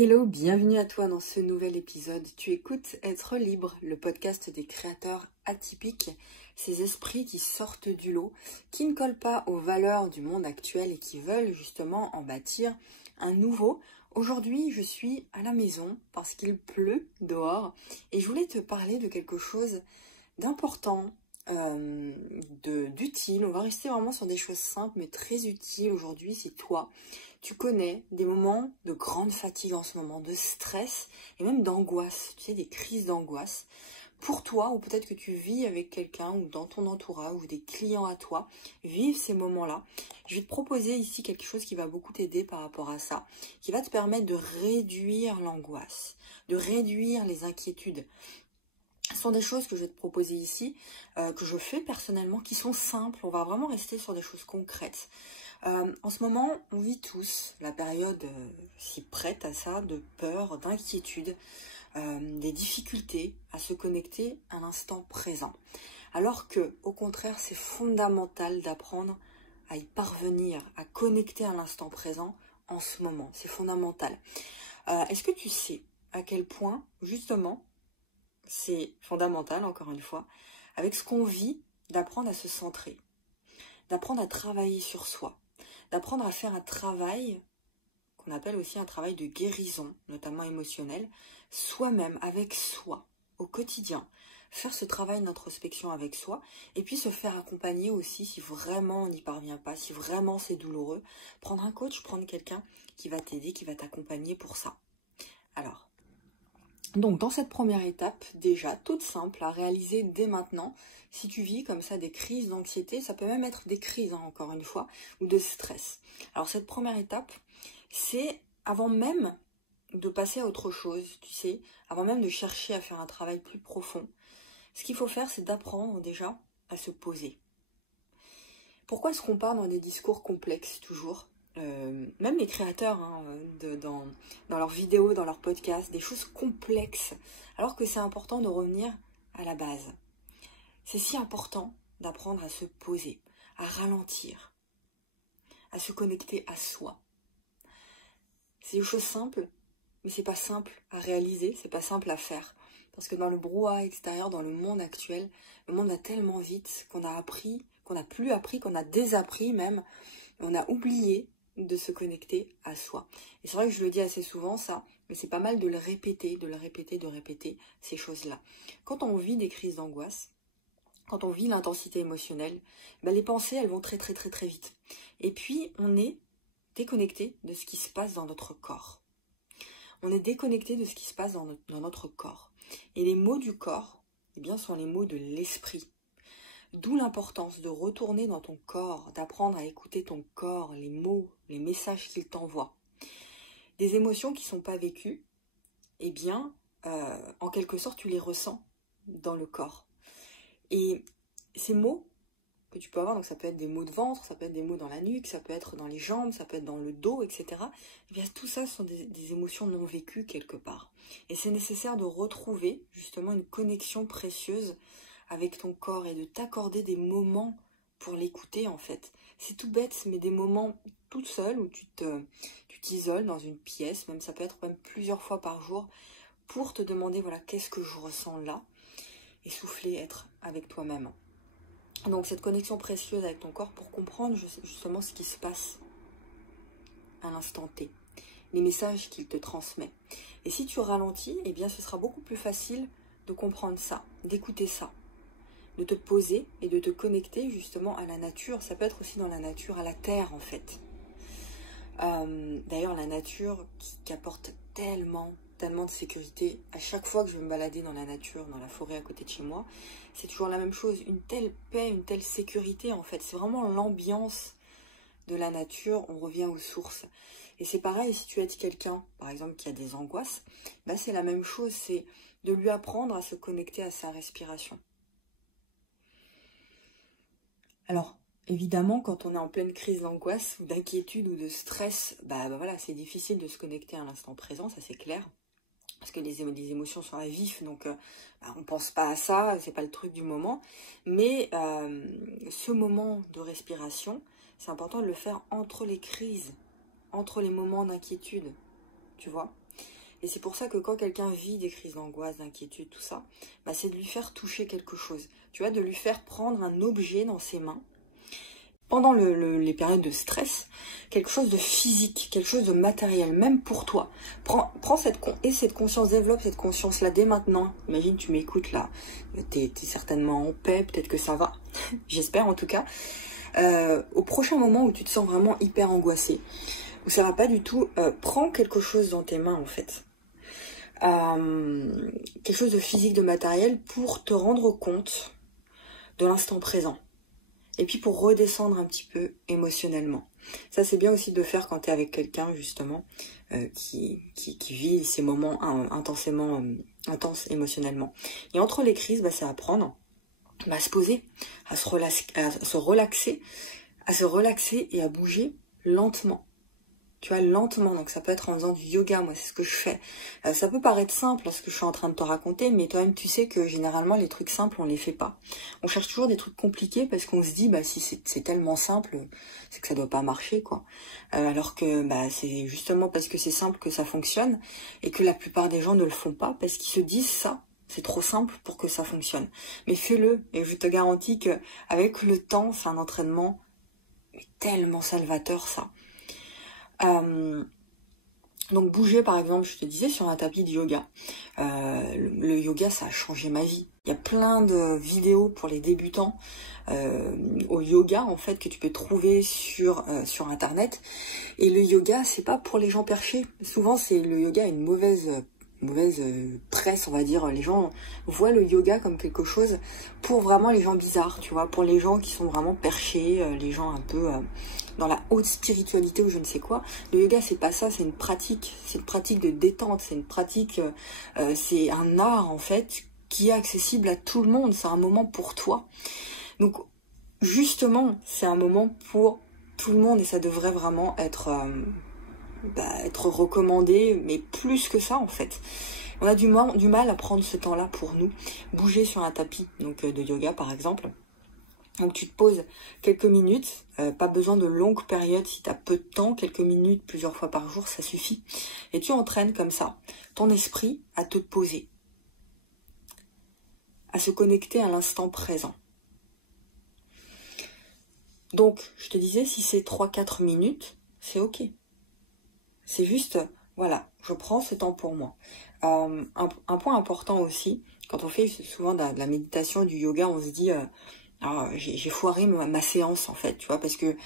Hello, bienvenue à toi dans ce nouvel épisode. Tu écoutes Être libre, le podcast des créateurs atypiques, ces esprits qui sortent du lot, qui ne collent pas aux valeurs du monde actuel et qui veulent justement en bâtir un nouveau. Aujourd'hui, je suis à la maison parce qu'il pleut dehors et je voulais te parler de quelque chose d'important, d'utile. On va rester vraiment sur des choses simples mais très utiles aujourd'hui si toi, tu connais des moments de grande fatigue en ce moment, de stress et même d'angoisse, tu sais, des crises d'angoisse. Pour toi, ou peut-être que tu vis avec quelqu'un ou dans ton entourage ou des clients à toi, vivent ces moments-là. Je vais te proposer ici quelque chose qui va beaucoup t'aider par rapport à ça, qui va te permettre de réduire l'angoisse, de réduire les inquiétudes. Ce sont des choses que je vais te proposer ici, que je fais personnellement, qui sont simples. On va vraiment rester sur des choses concrètes. En ce moment, on vit tous la période si prête à ça, de peur, d'inquiétude, des difficultés à se connecter à l'instant présent. Alors que, au contraire, c'est fondamental d'apprendre à y parvenir, à connecter à l'instant présent en ce moment. C'est fondamental. Est-ce que tu sais à quel point, justement, c'est fondamental, encore une fois, avec ce qu'on vit, d'apprendre à se centrer, d'apprendre à travailler sur soi, d'apprendre à faire un travail qu'on appelle aussi un travail de guérison, notamment émotionnel, soi-même, avec soi, au quotidien. Faire ce travail d'introspection avec soi, et puis se faire accompagner aussi si vraiment on n'y parvient pas, si vraiment c'est douloureux. Prendre un coach, prendre quelqu'un qui va t'aider, qui va t'accompagner pour ça. Alors, donc dans cette première étape, déjà toute simple à réaliser dès maintenant, si tu vis comme ça des crises d'anxiété, ça peut même être des crises, encore une fois, ou de stress. Alors cette première étape, c'est avant même de passer à autre chose, tu sais, avant même de chercher à faire un travail plus profond. Ce qu'il faut faire, c'est d'apprendre déjà à se poser. Pourquoi est-ce qu'on part dans des discours complexes toujours ? Même les créateurs dans leurs vidéos, dans leurs podcasts, des choses complexes, alors que c'est important de revenir à la base. C'est si important d'apprendre à se poser, à ralentir, à se connecter à soi. C'est des choses simples, mais c'est pas simple à réaliser, c'est pas simple à faire. Parce que dans le brouhaha extérieur, dans le monde actuel, le monde va tellement vite qu'on a appris, qu'on n'a plus appris, qu'on a désappris même, on a oublié de se connecter à soi. Et c'est vrai que je le dis assez souvent ça, mais c'est pas mal de le répéter, de répéter ces choses-là. Quand on vit des crises d'angoisse, quand on vit l'intensité émotionnelle, les pensées elles vont très vite. Et puis on est déconnecté de ce qui se passe dans notre corps. On est déconnecté de ce qui se passe dans notre corps. Et les mots du corps, eh bien, sont les mots de l'esprit. D'où l'importance de retourner dans ton corps, d'apprendre à écouter ton corps, les mots, les messages qu'il t'envoie. Des émotions qui ne sont pas vécues, eh bien, en quelque sorte, tu les ressens dans le corps. Et ces mots que tu peux avoir, donc ça peut être des maux de ventre, ça peut être des maux dans la nuque, ça peut être dans les jambes, ça peut être dans le dos, etc. Eh bien, tout ça sont des émotions non vécues quelque part. Et c'est nécessaire de retrouver justement une connexion précieuse avec ton corps et de t'accorder des moments pour l'écouter en fait. C'est tout bête, mais des moments toute seule où tu t'isoles dans une pièce, même ça peut être même plusieurs fois par jour, pour te demander voilà qu'est-ce que je ressens là, et souffler, être avec toi-même. Donc cette connexion précieuse avec ton corps pour comprendre justement ce qui se passe à l'instant T, les messages qu'il te transmet. Et si tu ralentis, eh bien ce sera beaucoup plus facile de comprendre ça, d'écouter ça, de te poser et de te connecter justement à la nature. Ça peut être aussi dans la nature, à la terre en fait. D'ailleurs la nature qui apporte tellement de sécurité. À chaque fois que je vais me balader dans la nature, dans la forêt à côté de chez moi, c'est toujours la même chose, une telle paix, une telle sécurité en fait. C'est vraiment l'ambiance de la nature, on revient aux sources. Et c'est pareil, si tu aides quelqu'un, par exemple, qui a des angoisses, c'est la même chose, c'est de lui apprendre à se connecter à sa respiration. Alors, évidemment, quand on est en pleine crise d'angoisse, ou d'inquiétude, ou de stress, voilà, c'est difficile de se connecter à l'instant présent, ça c'est clair. Parce que les émotions sont à vif, donc on ne pense pas à ça, c'est pas le truc du moment. Mais ce moment de respiration, c'est important de le faire entre les crises, entre les moments d'inquiétude, tu vois. Et c'est pour ça que quand quelqu'un vit des crises d'angoisse, d'inquiétude, tout ça, bah, c'est de lui faire toucher quelque chose. Tu vois, de lui faire prendre un objet dans ses mains. Pendant les périodes de stress, quelque chose de physique, quelque chose de matériel, même pour toi. Prends cette conscience, développe cette conscience-là dès maintenant. Imagine, tu m'écoutes là, t'es certainement en paix, peut-être que ça va, j'espère en tout cas. Au prochain moment où tu te sens vraiment hyper angoissé, où ça va pas du tout, prends quelque chose dans tes mains en fait. Quelque chose de physique, de matériel, pour te rendre compte de l'instant présent. Et puis pour redescendre un petit peu émotionnellement. Ça c'est bien aussi de faire quand tu es avec quelqu'un justement qui vit ces moments intenses émotionnellement. Et entre les crises, bah, c'est apprendre à se poser, à se relaxer et à bouger lentement. Tu vois, lentement, donc ça peut être en faisant du yoga, moi c'est ce que je fais. Ça peut paraître simple ce que je suis en train de te raconter, mais toi-même tu sais que généralement les trucs simples on les fait pas. On cherche toujours des trucs compliqués parce qu'on se dit bah si c'est tellement simple, c'est que ça doit pas marcher quoi. Alors que bah c'est justement parce que c'est simple que ça fonctionne et que la plupart des gens ne le font pas parce qu'ils se disent ça. C'est trop simple pour que ça fonctionne. Mais fais-le et je te garantis que avec le temps, c'est un entraînement tellement salvateur ça. Donc bouger par exemple, je te disais, sur un tapis de yoga. Le yoga, ça a changé ma vie. Il y a plein de vidéos pour les débutants au yoga en fait que tu peux trouver sur internet. Et le yoga, c'est pas pour les gens perchés. Souvent, le yoga a une mauvaise presse, on va dire. Les gens voient le yoga comme quelque chose pour vraiment les gens bizarres, tu vois, pour les gens qui sont vraiment perchés, les gens un peu dans la haute spiritualité ou je ne sais quoi. Le yoga, c'est pas ça, c'est une pratique de détente, c'est une pratique, c'est un art en fait qui est accessible à tout le monde, c'est un moment pour toi. Donc justement, c'est un moment pour tout le monde et ça devrait vraiment être recommandé, mais plus que ça en fait. On a du mal à prendre ce temps-là pour nous. Bouger sur un tapis donc de yoga par exemple. Donc tu te poses quelques minutes, pas besoin de longues périodes si tu as peu de temps, quelques minutes plusieurs fois par jour, ça suffit. Et tu entraînes comme ça ton esprit à te poser, à se connecter à l'instant présent. Donc, je te disais, si c'est 3-4 minutes, c'est ok. C'est juste, voilà, je prends ce temps pour moi. Un point important aussi, quand on fait souvent de la méditation, du yoga, on se dit... j'ai foiré ma séance en fait, tu vois, parce que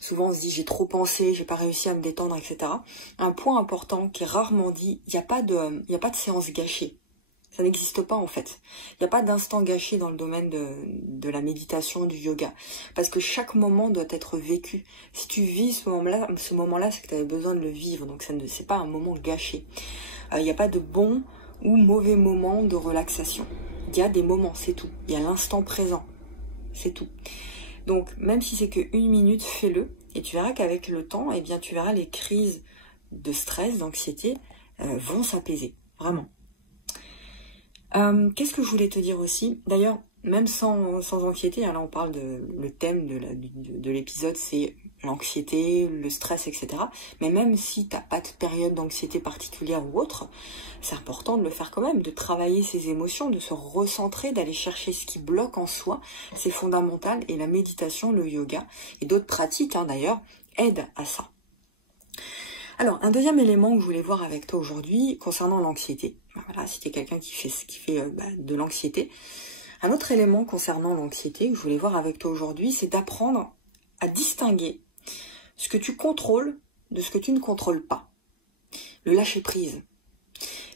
souvent on se dit j'ai trop pensé, j'ai pas réussi à me détendre, etc. Un point important qui est rarement dit, il n'y a pas de séance gâchée. Ça n'existe pas en fait. Il n'y a pas d'instant gâché dans le domaine de la méditation, du yoga. Parce que chaque moment doit être vécu. Si tu vis ce moment-là, c'est que tu avais besoin de le vivre. Donc c'est pas un moment gâché. Il n'y a pas de bon ou mauvais moment de relaxation. Il y a des moments, c'est tout. Il y a l'instant présent, c'est tout. Donc, même si c'est que 1 minute, fais-le. Et tu verras qu'avec le temps, eh bien, tu verras les crises de stress, d'anxiété vont s'apaiser. Vraiment. Qu'est-ce que je voulais te dire aussi? D'ailleurs, même sans anxiété, hein, là on parle le thème de l'épisode, c'est l'anxiété, le stress, etc. Mais même si tu n'as pas de période d'anxiété particulière ou autre, c'est important de le faire quand même, de travailler ses émotions, de se recentrer, d'aller chercher ce qui bloque en soi. C'est fondamental et la méditation, le yoga et d'autres pratiques hein, d'ailleurs aident à ça. Alors, un deuxième élément que je voulais voir avec toi aujourd'hui concernant l'anxiété. Voilà, si tu es quelqu'un qui fait de l'anxiété. Un autre élément concernant l'anxiété que je voulais voir avec toi aujourd'hui, c'est d'apprendre à distinguer ce que tu contrôles de ce que tu ne contrôles pas. Le lâcher-prise.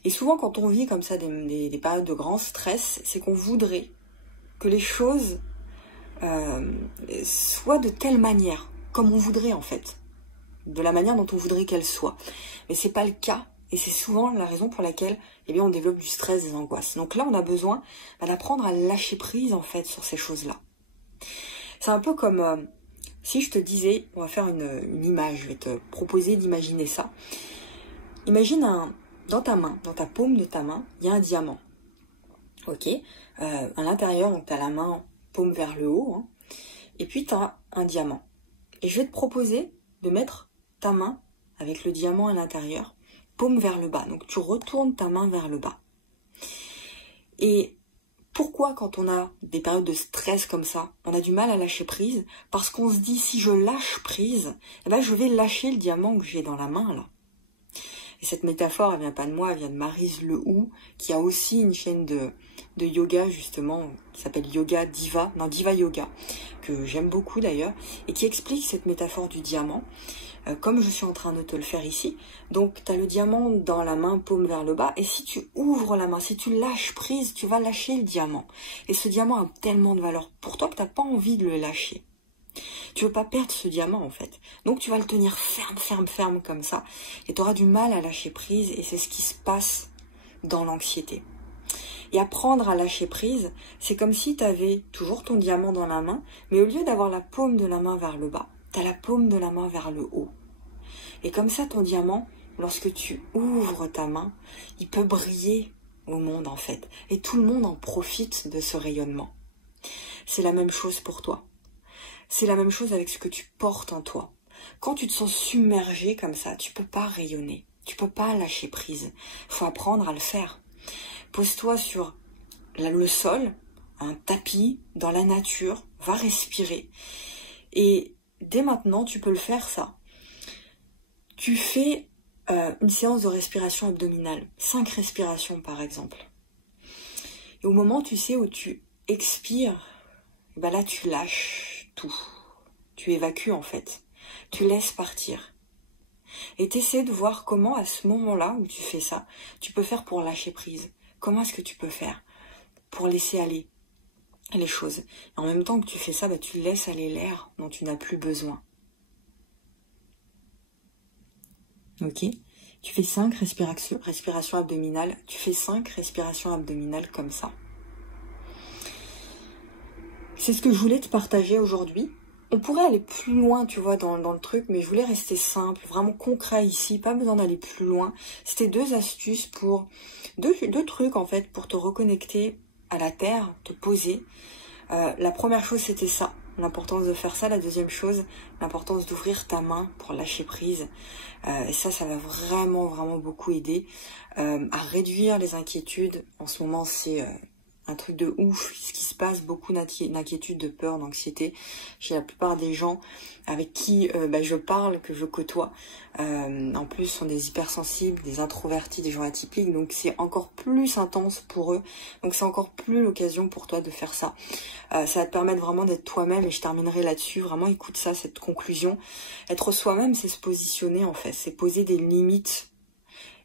Et souvent, quand on vit comme ça des périodes de grand stress, c'est qu'on voudrait que les choses soient de telle manière, comme on voudrait en fait. De la manière dont on voudrait qu'elle soit. Mais c'est pas le cas. Et c'est souvent la raison pour laquelle on développe du stress, des angoisses. Donc là, on a besoin d'apprendre à lâcher prise, en fait, sur ces choses-là. C'est un peu comme si je te disais, on va faire une image, je vais te proposer d'imaginer ça. Imagine dans ta main, dans ta paume de ta main, il y a un diamant. Ok, à l'intérieur, donc tu as la main paume vers le haut, hein, et puis tu as un diamant. Et je vais te proposer de mettre ta main avec le diamant à l'intérieur paume vers le bas. Donc tu retournes ta main vers le bas. Et pourquoi quand on a des périodes de stress comme ça, on a du mal à lâcher prise? Parce qu'on se dit, si je lâche prise, eh ben, je vais lâcher le diamant que j'ai dans la main là. Et cette métaphore, elle vient pas de moi, elle vient de Maryse Lehoux, qui a aussi une chaîne de yoga justement, qui s'appelle Yoga Diva, non Diva Yoga, que j'aime beaucoup d'ailleurs, et qui explique cette métaphore du diamant, comme je suis en train de te le faire ici. Donc tu as le diamant dans la main, paume vers le bas, et si tu ouvres la main, si tu lâches prise, tu vas lâcher le diamant. Et ce diamant a tellement de valeur pour toi que tu n'as pas envie de le lâcher. Tu veux pas perdre ce diamant en fait. Donc tu vas le tenir ferme, ferme, ferme comme ça. Et tu auras du mal à lâcher prise. Et c'est ce qui se passe dans l'anxiété. Et apprendre à lâcher prise, c'est comme si tu avais toujours ton diamant dans la main. Mais au lieu d'avoir la paume de la main vers le bas, tu as la paume de la main vers le haut. Et comme ça ton diamant, lorsque tu ouvres ta main, il peut briller au monde en fait. Et tout le monde en profite de ce rayonnement. C'est la même chose pour toi. C'est la même chose avec ce que tu portes en toi. Quand tu te sens submergé comme ça, tu peux pas rayonner. Tu peux pas lâcher prise. Il faut apprendre à le faire. Pose-toi sur le sol, un tapis, dans la nature. Va respirer. Et dès maintenant, tu peux le faire ça. Tu fais une séance de respiration abdominale. 5 respirations par exemple. Et au moment, tu sais, où tu expires, ben là tu lâches tout. Tu évacues en fait. Tu laisses partir. Et tu essaies de voir comment à ce moment-là où tu fais ça, tu peux faire pour lâcher prise. Comment est-ce que tu peux faire pour laisser aller les choses. Et en même temps que tu fais ça, bah, tu laisses aller l'air dont tu n'as plus besoin. Ok. Tu fais 5 respirations abdominales. Tu fais 5 respirations abdominales comme ça. C'est ce que je voulais te partager aujourd'hui. On pourrait aller plus loin, tu vois, dans le truc, mais je voulais rester simple, vraiment concret ici, pas besoin d'aller plus loin. C'était 2 astuces pour, deux trucs en fait, pour te reconnecter à la terre, te poser. La première chose, c'était ça, l'importance de faire ça. La deuxième chose, l'importance d'ouvrir ta main pour lâcher prise. Et ça va vraiment, vraiment beaucoup aider à réduire les inquiétudes. En ce moment, c'est un truc de ouf, ce qui se passe, beaucoup d'inquiétude, de peur, d'anxiété chez la plupart des gens avec qui je parle, que je côtoie. En plus, sont des hypersensibles, des introvertis, des gens atypiques, donc c'est encore plus intense pour eux. Donc c'est encore plus l'occasion pour toi de faire ça. Ça va te permettre vraiment d'être toi-même, et je terminerai là-dessus. Vraiment, écoute ça, cette conclusion. Être soi-même, c'est se positionner en fait, c'est poser des limites.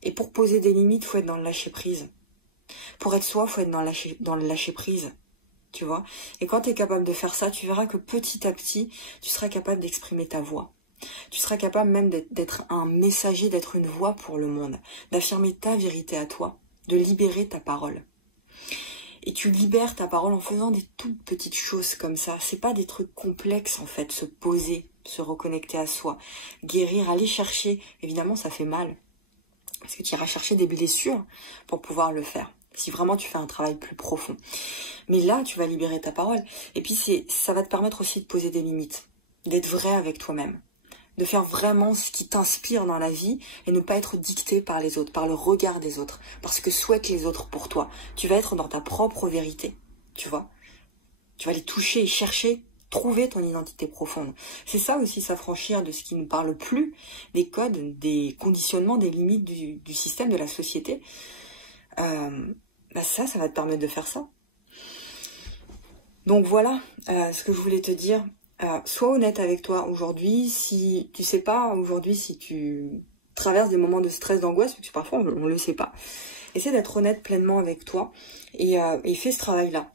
Et pour poser des limites, il faut être dans le lâcher-prise. Pour être soi, il faut être dans le lâcher-prise, tu vois. Et quand tu es capable de faire ça, tu verras que petit à petit, tu seras capable d'exprimer ta voix. Tu seras capable même d'être un messager, d'être une voix pour le monde, d'affirmer ta vérité à toi, de libérer ta parole. Et tu libères ta parole en faisant des toutes petites choses comme ça. C'est pas des trucs complexes en fait, se poser, se reconnecter à soi, guérir, aller chercher. Évidemment, ça fait mal. Parce que tu iras chercher des blessures pour pouvoir le faire. Si vraiment tu fais un travail plus profond. Mais là, tu vas libérer ta parole. Et puis, ça va te permettre aussi de poser des limites. D'être vrai avec toi-même. De faire vraiment ce qui t'inspire dans la vie et ne pas être dicté par les autres, par le regard des autres. Parce que souhaitent les autres pour toi. Tu vas être dans ta propre vérité. Tu vois ? Tu vas les toucher et chercher, trouver ton identité profonde. C'est ça aussi, s'affranchir de ce qui ne parle plus, des codes, des conditionnements, des limites du système, de la société. Ça va te permettre de faire ça. Donc voilà ce que je voulais te dire. Sois honnête avec toi aujourd'hui. Si tu sais pas aujourd'hui, si tu traverses des moments de stress, d'angoisse, parce que parfois on le sait pas. Essaie d'être honnête pleinement avec toi et fais ce travail-là.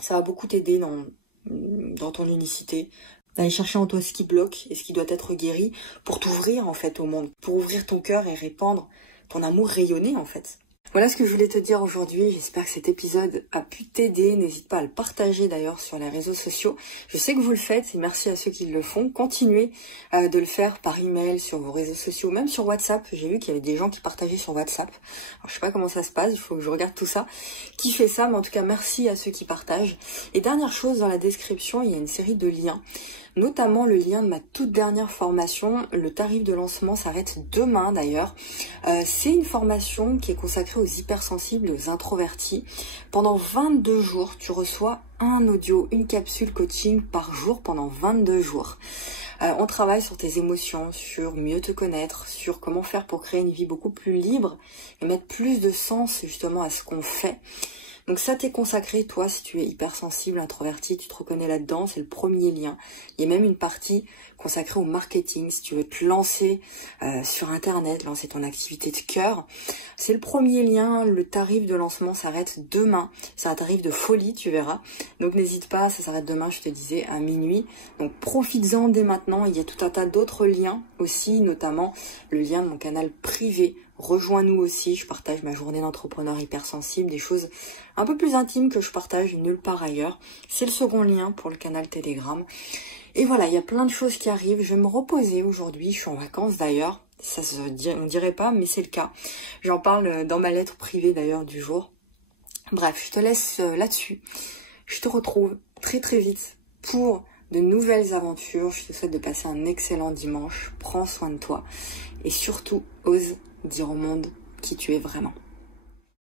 Ça va beaucoup t'aider dans ton unicité, d'aller chercher en toi ce qui bloque et ce qui doit être guéri pour t'ouvrir en fait au monde, pour ouvrir ton cœur et répandre ton amour, rayonner en fait. Voilà ce que je voulais te dire aujourd'hui. J'espère que cet épisode a pu t'aider. N'hésite pas à le partager d'ailleurs sur les réseaux sociaux. Je sais que vous le faites et merci à ceux qui le font. Continuez de le faire par email, sur vos réseaux sociaux, même sur WhatsApp. J'ai vu qu'il y avait des gens qui partageaient sur WhatsApp. Alors je sais pas comment ça se passe, il faut que je regarde tout ça. Qui fait ça, mais en tout cas merci à ceux qui partagent. Et dernière chose, dans la description, il y a une série de liens notamment le lien de ma toute dernière formation. Le tarif de lancement s'arrête demain d'ailleurs. C'est une formation qui est consacrée aux hypersensibles et aux introvertis. Pendant 22 jours, tu reçois un audio, une capsule coaching par jour pendant 22 jours. On travaille sur tes émotions, sur mieux te connaître, sur comment faire pour créer une vie beaucoup plus libre et mettre plus de sens justement à ce qu'on fait. Donc ça t'est consacré, toi, si tu es hypersensible, introverti, tu te reconnais là-dedans, c'est le premier lien. Il y a même une partie consacrée au marketing, si tu veux te lancer sur Internet, lancer ton activité de cœur. C'est le premier lien, le tarif de lancement s'arrête demain. C'est un tarif de folie, tu verras. Donc n'hésite pas, ça s'arrête demain, je te disais, à minuit. Donc profites-en dès maintenant, il y a tout un tas d'autres liens aussi, notamment le lien de mon canal privé. Rejoins-nous aussi, je partage ma journée d'entrepreneur hypersensible, des choses un peu plus intimes que je partage nulle part ailleurs. C'est le second lien pour le canal Telegram. Et voilà, il y a plein de choses qui arrivent. Je vais me reposer aujourd'hui, je suis en vacances d'ailleurs. Ça on dirait pas, mais c'est le cas. J'en parle dans ma lettre privée d'ailleurs du jour. Bref, je te laisse là-dessus. Je te retrouve très très vite pour de nouvelles aventures. Je te souhaite de passer un excellent dimanche. Prends soin de toi et surtout, ose dire au monde qui tu es vraiment.